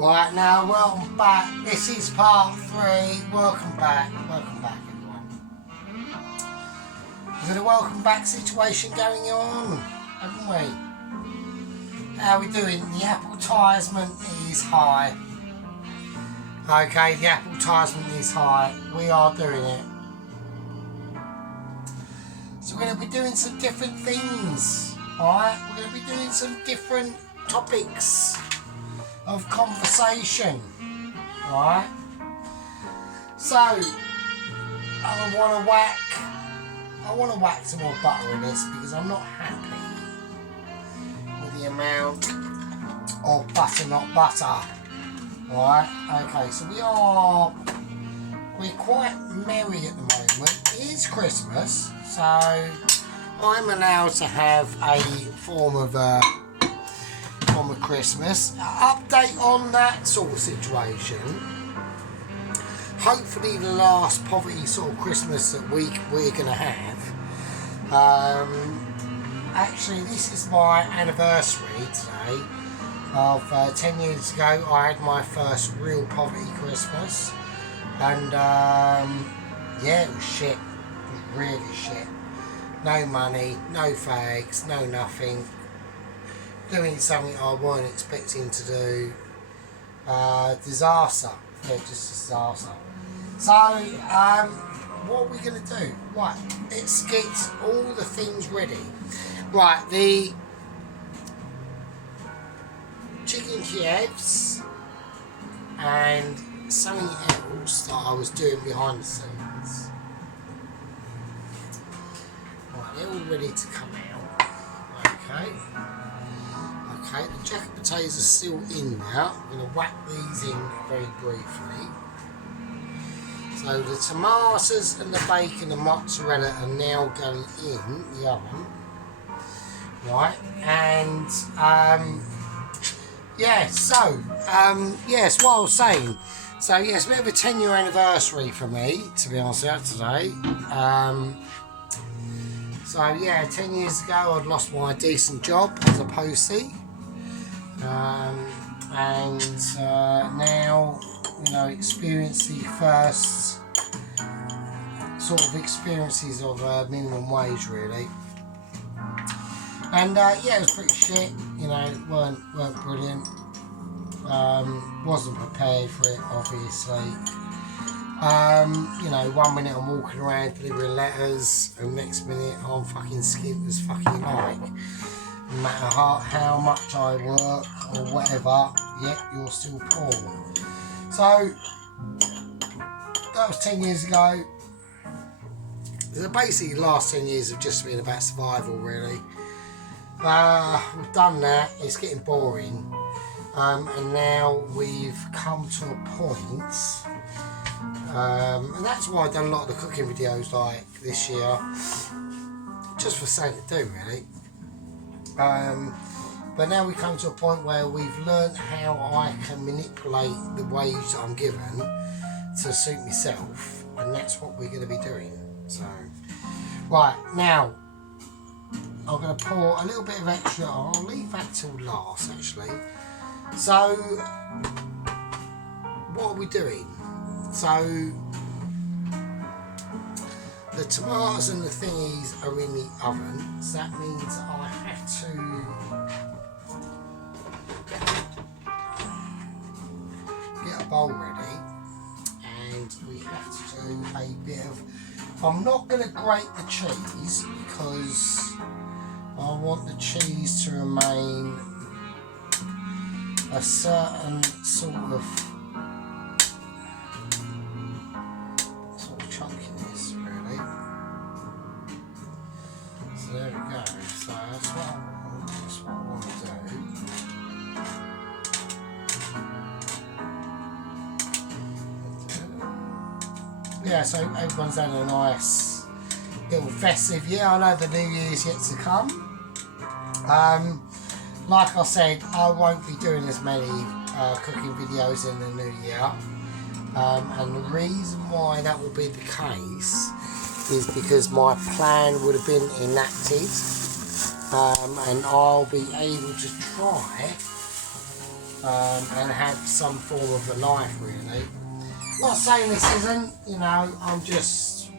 Right now, welcome back. This is part 3. Welcome back everyone. We've got a welcome back situation going on, haven't we? How are we doing? The advertisement is high. Okay, the advertisement is high. We are doing it. So we're going to be doing some different things, alright? We're going to be doing some different topics of conversation, alright? So, I want to whack some more butter in this because I'm not happy with the amount of butter, not butter. Alright, okay, so we're quite merry at the moment. It is Christmas, so I'm allowed to have a form of Christmas. Update on that sort of situation. Hopefully the last poverty sort of Christmas that we're going to have. Actually, this is my anniversary today. Of 10 years ago, I had my first real poverty Christmas, and yeah, it was shit. It was really shit. No money, no fags, no nothing. Doing something I wasn't expecting to do. Disaster. Yeah, just disaster. So, what are we going to do? Right, let's get all the things ready. Right, the chicken keivs and something else that I was doing behind the scenes. Right, they're all ready to come out. Okay. Okay, the jacket potatoes are still in now. I'm going to whack these in very briefly. So the tomatoes and the bacon and mozzarella are now going in the oven. Right, and yeah, so, yes, what I was saying. So, yeah, it's a bit of a 10-year anniversary for me, to be honest with you, today. So, yeah, 10 years ago, I'd lost my decent job as a postie. And now, you know, experience the first sort of experiences of minimum wage, really. And yeah, it was pretty shit, you know, weren't brilliant. Wasn't prepared for it, obviously. You know, 1 minute I'm walking around delivering letters, and next minute I'm fucking skint as fucking like. No matter how much I work or whatever, yet you're still poor. So, that was 10 years ago. So basically, the last 10 years have just been about survival, really. We've done that, it's getting boring, and now we've come to a point, and that's why I've done a lot of the cooking videos like this year, just for something to do, really. But now we come to a point where we've learned how I can manipulate the wage that I'm given to suit myself, and that's what we're going to be doing. So, right, now I'm going to pour a little bit of extra on. I'll leave that till last, actually. So, what are we doing? So, the tomatoes and the thingies are in the oven. So that means I have to get a bowl ready. And we have to do a bit of... I'm not going to grate the cheese because I want the cheese to remain a certain sort of chunkiness, really. So there we go. So that's what I want. That's what I want to do. Yeah, so everyone's had a nice little festive year. I know the New Year's yet to come. Like I said, I won't be doing as many cooking videos in the new year, and the reason why that will be the case is because my plan would have been enacted, and I'll be able to try and have some form of a life, really. Not saying this isn't, you know, I'm just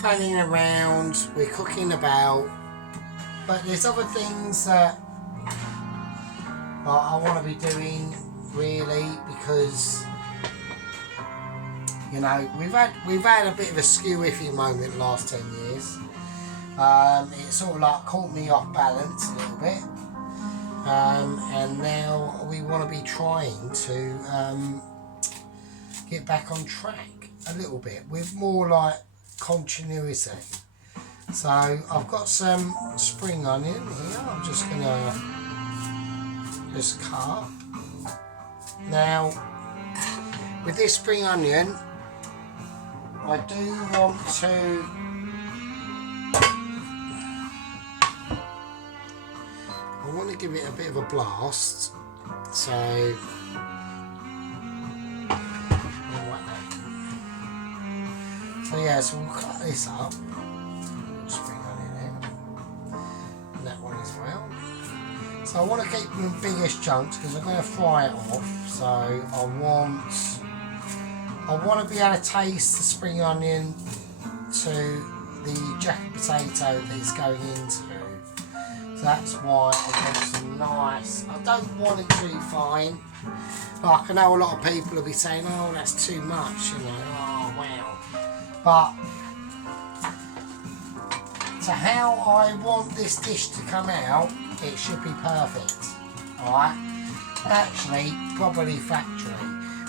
fanning around, we're cooking about, but there's other things that I want to be doing, really, because, you know, we've had a bit of a skew-iffy moment the last 10 years. It sort of like caught me off balance a little bit, and now we want to be trying to get back on track a little bit with more like continuity. So I've got some spring onion here. I'm just gonna cut. Now with this spring onion, I do want to give it a bit of a blast, so yeah, so we'll cut this up, spring onion in, and that one as well. So I want to keep them in biggest chunks because I'm going to fry it off, so I want to be able to taste the spring onion to the jacket potato that it's going into. So that's why I want some nice, I don't want it too fine. Like I know a lot of people will be saying, oh, that's too much, you know, oh wow. But to how I want this dish to come out, it should be perfect. Alright? Actually, probably factory.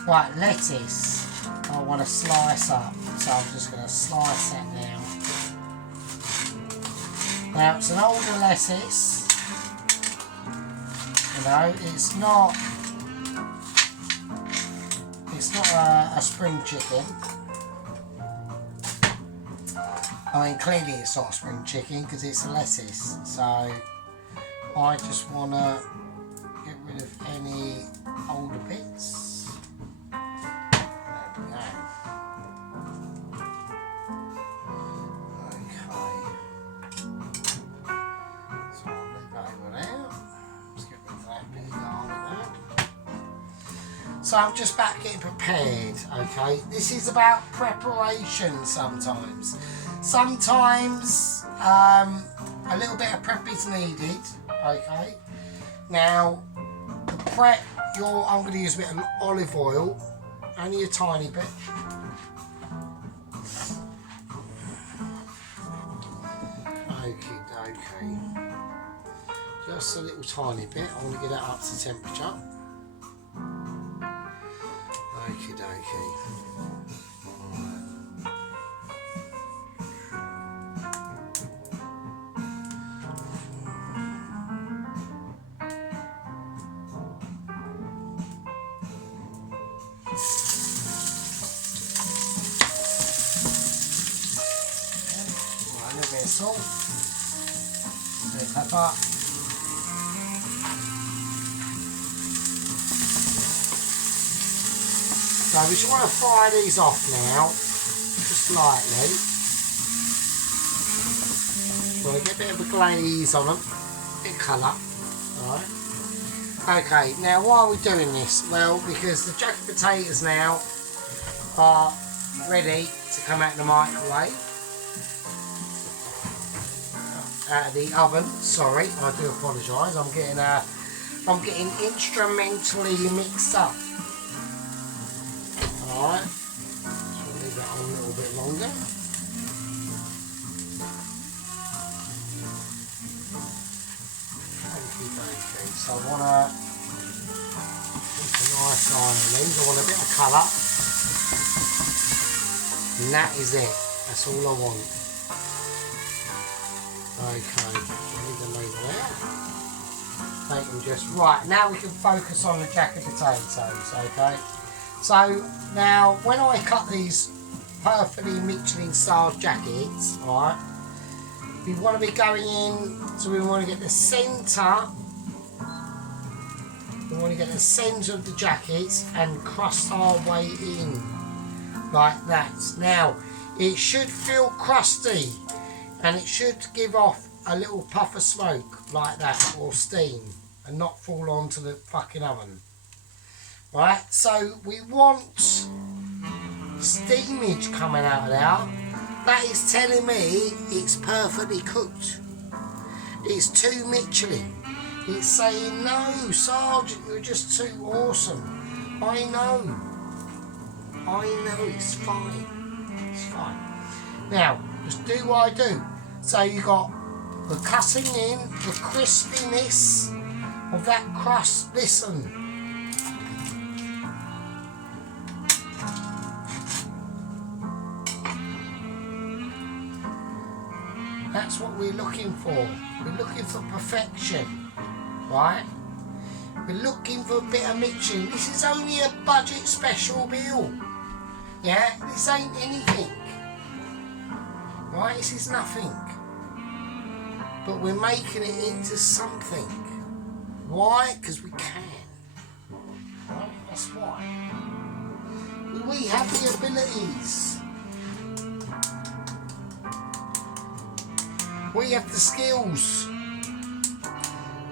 Right, lettuce I want to slice up. So I'm just going to slice that now. Now it's an older lettuce, you know, it's not a spring chicken. I mean, clearly it's not a spring chicken because it's a lettuce, so I just want to get rid of any older bits. There we go. So I'm just back getting prepared, okay? This is about preparation sometimes. Sometimes a little bit of prep is needed, okay? Now, the prep, I'm going to use a bit of olive oil, only a tiny bit. Okay. Just a little tiny bit. I want to get that up to temperature. Okie dokie. A little bit of salt, a bit of pepper. So we just want to fry these off now, just lightly. Want to get a bit of a glaze on them, a bit of colour. Alright. Okay, now why are we doing this? Well, because the jacket potatoes now are ready to come out of the microwave. Out of the oven, sorry, I do apologise. I'm getting instrumentally mixed up. Alright, so I'll leave that on a little bit longer. Okay, so I want to keep a nice eye on these. I want a bit of colour. And that is it. That's all I want. Okay, leave them over there. Take them just right. Now we can focus on the jacket potatoes, okay? So now when I cut these perfectly Michelin-style jackets, alright, we want to be going in, so we want to get the centre, of the jackets and crust our way in, like that. Now, it should feel crusty, and it should give off a little puff of smoke, like that, or steam, and not fall onto the fucking oven. Right, so we want steamage coming out of there. That is telling me it's perfectly cooked. It's too Michelin. It's saying, no, Sargent, you're just too awesome. I know it's fine. It's fine. Now, just do what I do. So you got the cutting in, the crispiness of that crust. Listen. That's what we're looking for. We're looking for perfection, right? We're looking for a bit of Michelin. This is only a budget special meal. Yeah, this ain't anything. Right, this is nothing. But we're making it into something. Why? Because we can. Right, that's why. We have the abilities. We have the skills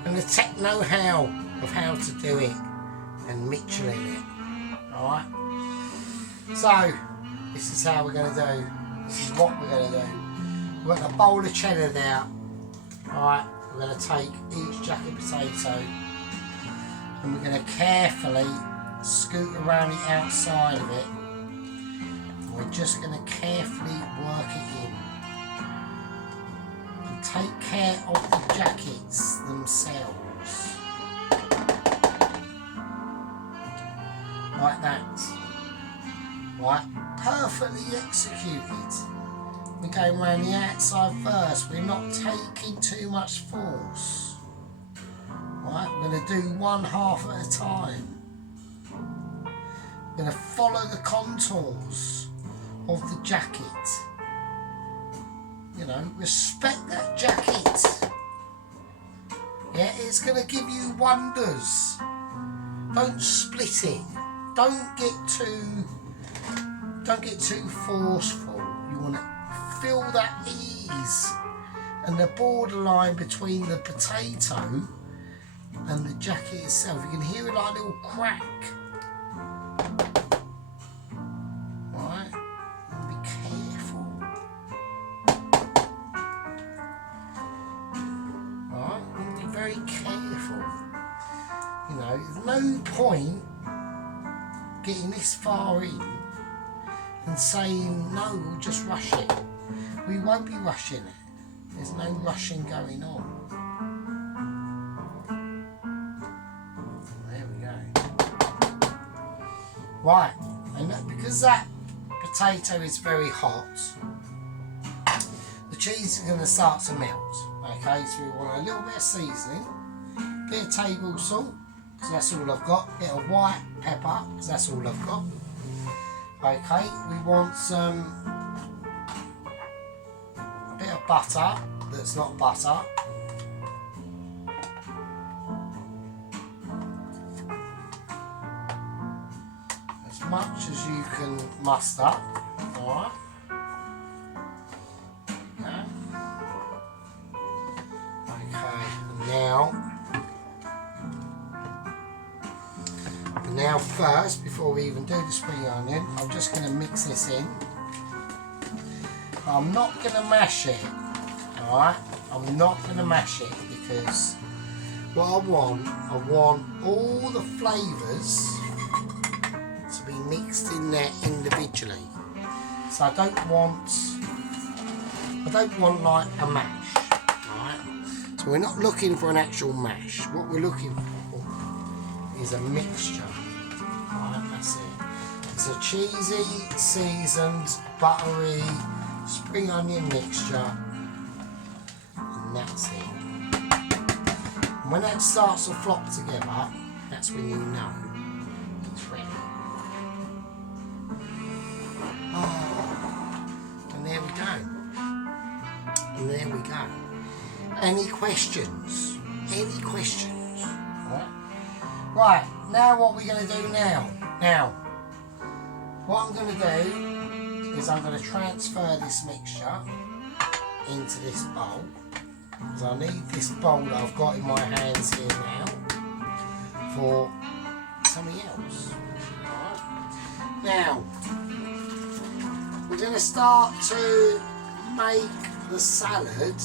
and the tech know-how of how to do it and Michelin it. Alright? So, this is how we're going to do. This is what we're going to do. We've got a bowl of cheddar there. Alright? We're going to take each jacket potato and we're going to carefully scoot around the outside of it. And we're just going to carefully work it in. Take care of the jackets themselves. Like that. Right? Perfectly executed. We're going around the outside first. We're not taking too much force. Right? We're going to do one half at a time. We're going to follow the contours of the jacket. You know, respect that jacket. Yeah, it's going to give you wonders. Don't split it. Don't get too forceful. You want to feel that ease and the borderline between the potato and the jacket itself. You can hear it like a little crack. Right? And be careful. Very careful. You know, there's no point getting this far in and saying no, we'll just rush it. We won't be rushing it. There's no rushing going on. There we go. Right, and because that potato is very hot, the cheese is going to start to melt. Okay, so we want a little bit of seasoning, a bit of table salt, because that's all I've got, a bit of white pepper, because that's all I've got. Okay, we want a bit of butter that's not butter. As much as you can muster, alright. Now first, before we even do the spring onion, I'm just going to mix this in. I'm not going to mash it, alright? I'm not going to mash it because what I want all the flavours to be mixed in there individually. So I don't want like a mash, alright? So we're not looking for an actual mash. What we're looking for is a mixture. That's it. It's a cheesy, seasoned, buttery, spring onion mixture, and that's it. And when that starts to flop together, that's when you know it's ready. Oh, and there we go. And there we go. Any questions? Any questions? Right, now what we're going to do now? Now, what I'm going to do is I'm going to transfer this mixture into this bowl. because I need this bowl that I've got in my hands here now for something else. Right. Now, we're going to start to make the salad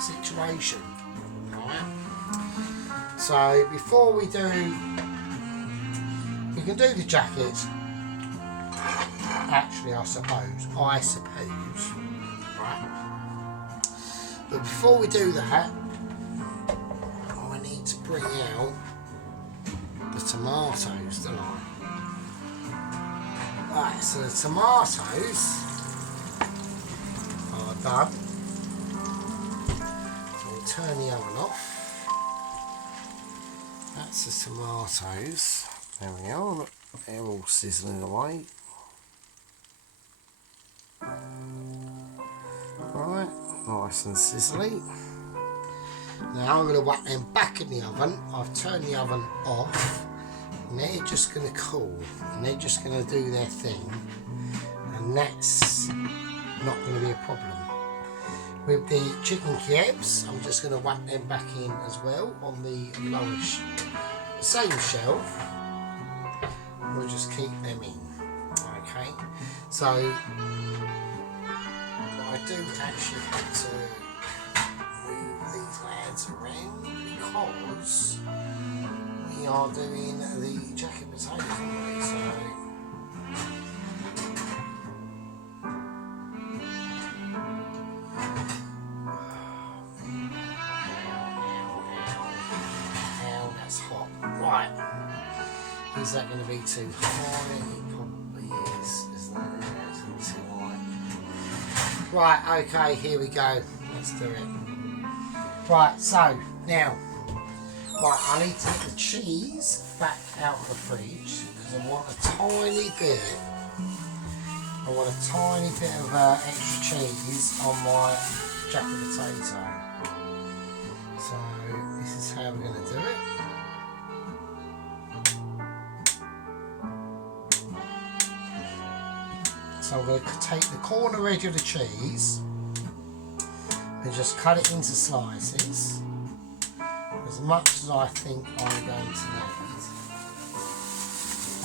situation. Right. So before we can do the jacket. Actually, I suppose. Right. But before we do that, I need to bring out the tomatoes, don't I? Right, so the tomatoes are done. So we'll turn the oven off. That's the tomatoes. There we are. Look, they're all sizzling away. Right, nice and sizzly. Now I'm going to whack them back in the oven. I've turned the oven off. And they're just going to cool. And they're just going to do their thing. And that's not going to be a problem. With the chicken keivs, I'm just going to whack them back in as well on the lowish, same shelf. We'll just keep them in. Okay, so I do actually have to move these lads around because we are doing the jacket potatoes, aren't we? So ow, that's hot. Right. Is that going to be too high? It probably is, isn't it? It's a little too high. Right, okay, here we go. Let's do it. Right, so now, right, I need to get the cheese back out of the fridge because I want a tiny bit. I want a tiny bit of extra cheese on my jacket potato. So this is how we're going to do it. So I'm going to take the corner edge of the cheese and just cut it into slices, as much as I think I'm going to need.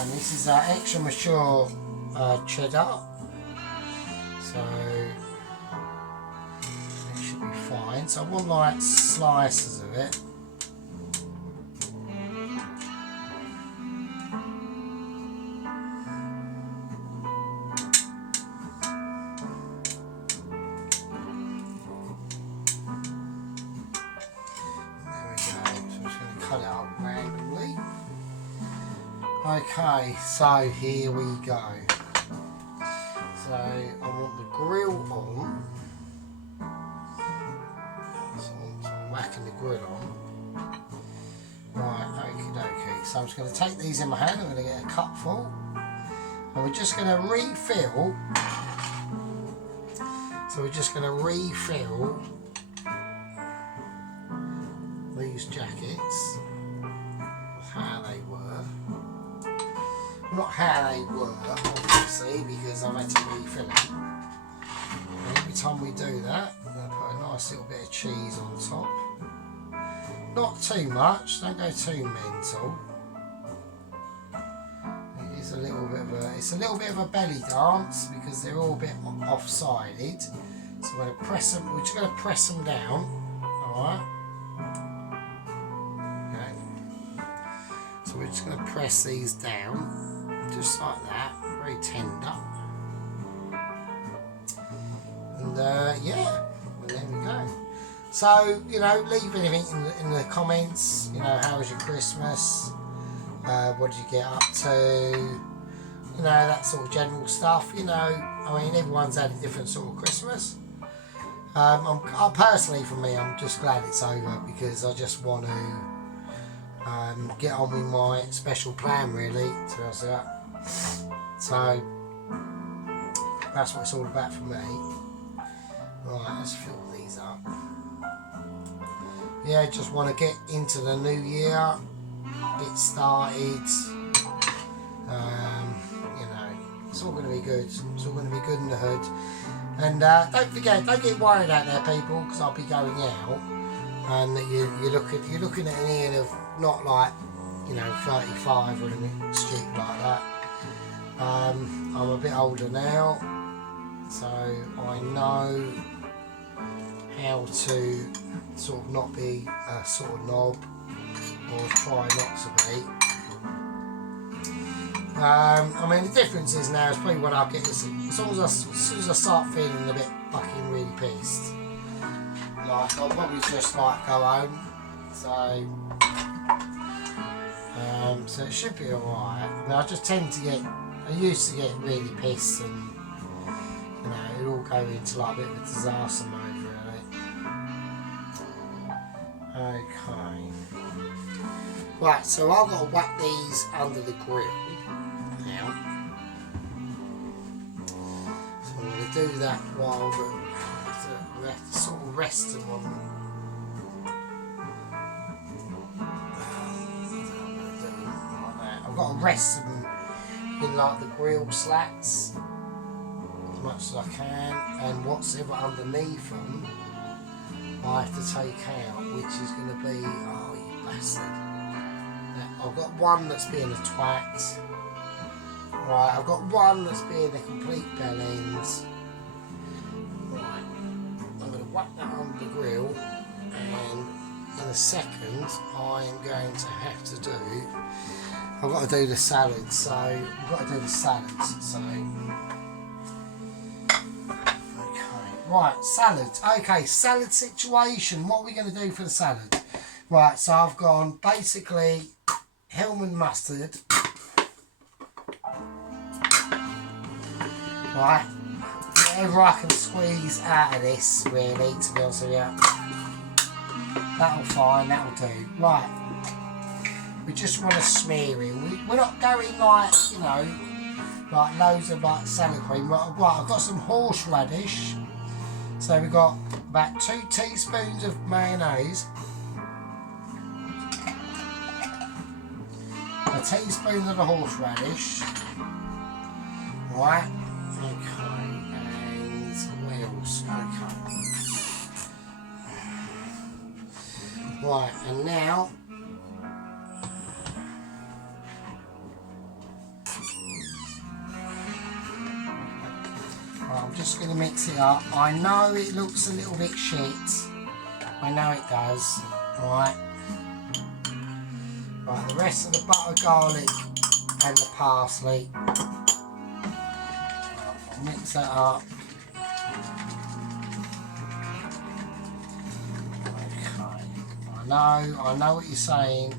And this is our extra mature cheddar, so it should be fine. So I want like slices of it. Cut it up randomly. Okay, so here we go. So I want the grill on. So I'm whacking the grill on. Right, okie dokie. So I'm just going to take these in my hand. I'm going to get a cupful. And we're just going to refill. So we're just going to refill these jackets, how they were. Not how they were, obviously, because I've had to refill it. And every time we do that, I'm going to put a nice little bit of cheese on top. Not too much, don't go too mental. It is a little bit of it's a little bit of a belly dance because they're all a bit off-sided. So we're going to press them. We're just going to press them down. All right. So we're just going to press these down, just like that, very tender. And yeah, well, there we go. So, you know, leave anything in the comments. You know, how was your Christmas? What did you get up to? You know, that sort of general stuff. You know, I mean, everyone's had a different sort of Christmas. Personally, for me, I'm just glad it's over because I just want to get on with my special plan, really, to be honest with you. So that's what it's all about for me. Right, let's fill these up. Yeah, just want to get into the new year, get started, you know, It's all going to be good. It's all going to be good in the hood. And don't forget, don't get worried out there, people, because I'll be going out, and you're looking at an Ian of not like, you know, 35 or anything stupid like that. I'm a bit older now, so I know how to sort of not be a sort of knob, or try not to be. I mean, the difference is now is probably what I'll get is as soon as I start feeling a bit fucking really pissed, like I'll probably just like go home. So it should be alright. I mean, I just tend to get, I used to get really pissed, and you know, it all go into like a bit of a disaster mode really. Okay. Right, so I've got to whack these under the grill now. So I'm going to do that while we have to sort of rest them on. I've got to rest them in like the grill slats as much as I can, and what's ever underneath them I have to take out, which is going to be, oh you bastard. I've got one that's being a twat. Right, I've got one that's being a complete bell ends. Right, I'm going to whack that on the grill, and in a second I am going to have to do, I've got to do the salad, so I've got to do the salads, so okay, right, salad, okay, salad situation, what are we going to do for the salad? Right, so I've gone basically Hellman mustard, right, whatever I can squeeze out of this really, to be honest with you, that'll fine, that'll do, right. We just want to smear him. We're not going like, you know, like loads of like salad cream. Right, I've got some horseradish. So we've got about 2 teaspoons of mayonnaise, a teaspoon of the horseradish. Right, okay, and what else? Okay. Right, and now I'm just going to mix it up. I know it looks a little bit shit. I know it does. Right. Right, the rest of the butter, garlic and the parsley. I'll mix that up. Okay. I know what you're saying.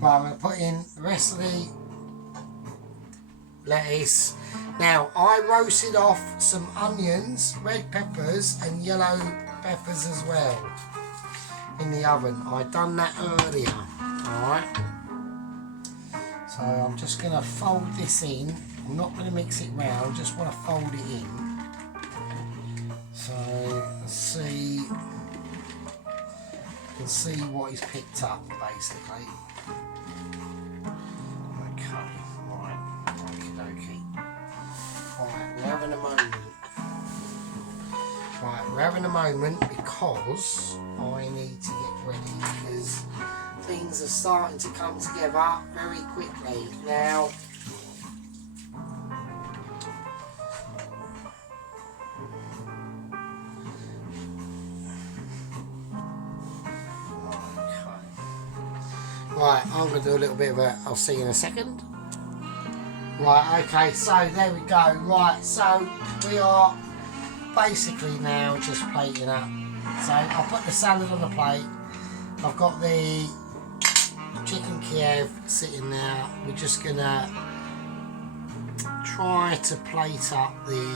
Right, I'm going to put in the rest of the lettuce. Now, I roasted off some onions, red peppers and yellow peppers as well in the oven. I'd done that earlier, alright? So I'm just going to fold this in. I'm not going to mix it round, just want to fold it in. So, let's see. You can see what he's picked up, basically. Okay, right, okie dokie. Right, we're having a moment. Right, we're having a moment because I need to get ready because things are starting to come together very quickly. Now, right, I'm going to do a little bit of a, I'll see you in a second. Right, okay, so there we go. Right, so we are basically now just plating up. So I'll put the salad on the plate. I've got the chicken Kiev sitting there. We're just going to try to plate up the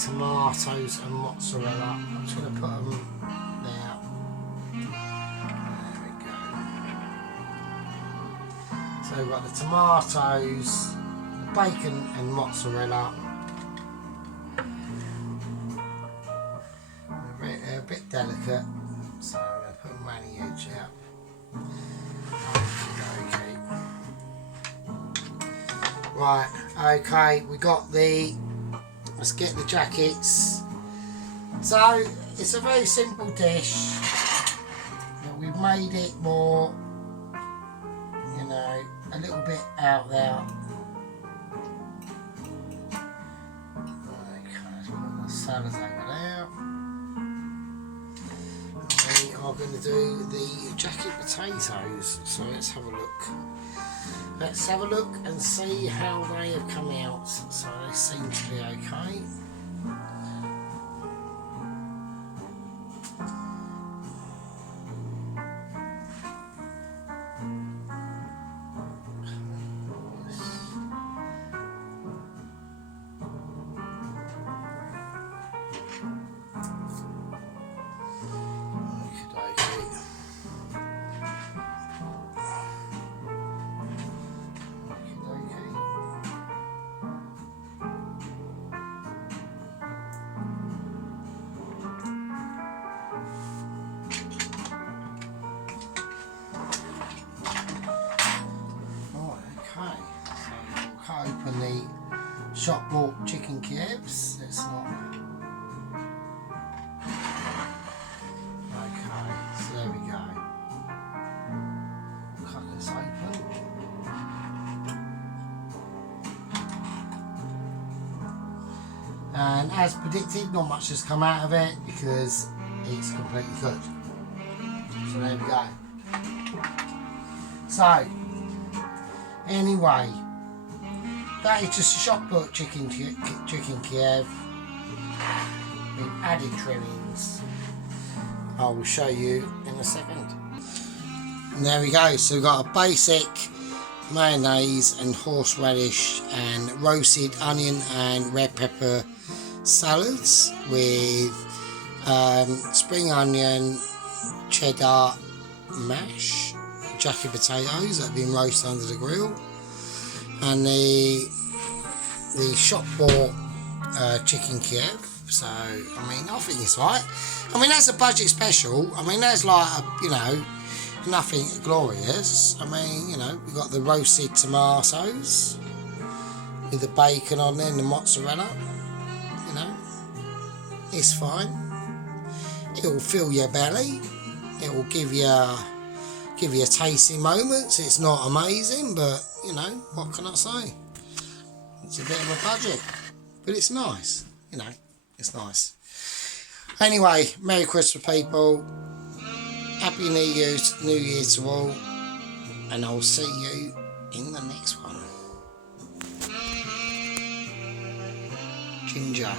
tomatoes and mozzarella. I'm just going to put them there. So we've got the tomatoes, bacon and mozzarella. They're a bit delicate, so I'm going to put them around the edge out. Right, okay, we got let's get the jackets. So, it's a very simple dish, but we've made it more, you know, a little bit out there. Okay, let's put the salads over there. We are going to do the jacket potatoes, so let's have a look. Let's have a look and see how they have come out. So they seem to be okay. Open the shop bought chicken keivs. It's not. Okay, so there we go. Cut this open. And as predicted, not much has come out of it because it's completely cooked. So there we go. So, anyway. That is just a shop bought chicken Kiev with added trimmings. I will show you in a second. And there we go. So we've got a basic mayonnaise and horseradish and roasted onion and red pepper salads with spring onion, cheddar mash, jacket potatoes that have been roasted under the grill, and the shop bought chicken Kiev. So I mean, I think it's right. I mean, that's a budget special. I mean, that's like you know, nothing glorious. I mean, you know, we've got the roasted tomatoes with the bacon on there and the mozzarella. You know, it's fine. It will fill your belly. It will give you tasty moments. It's not amazing, but you know, what can I say? It's a bit of a budget, but it's nice. You know, it's nice. Anyway, Merry Christmas, people. Happy New Year to all, and I'll see you in the next one. Ginger.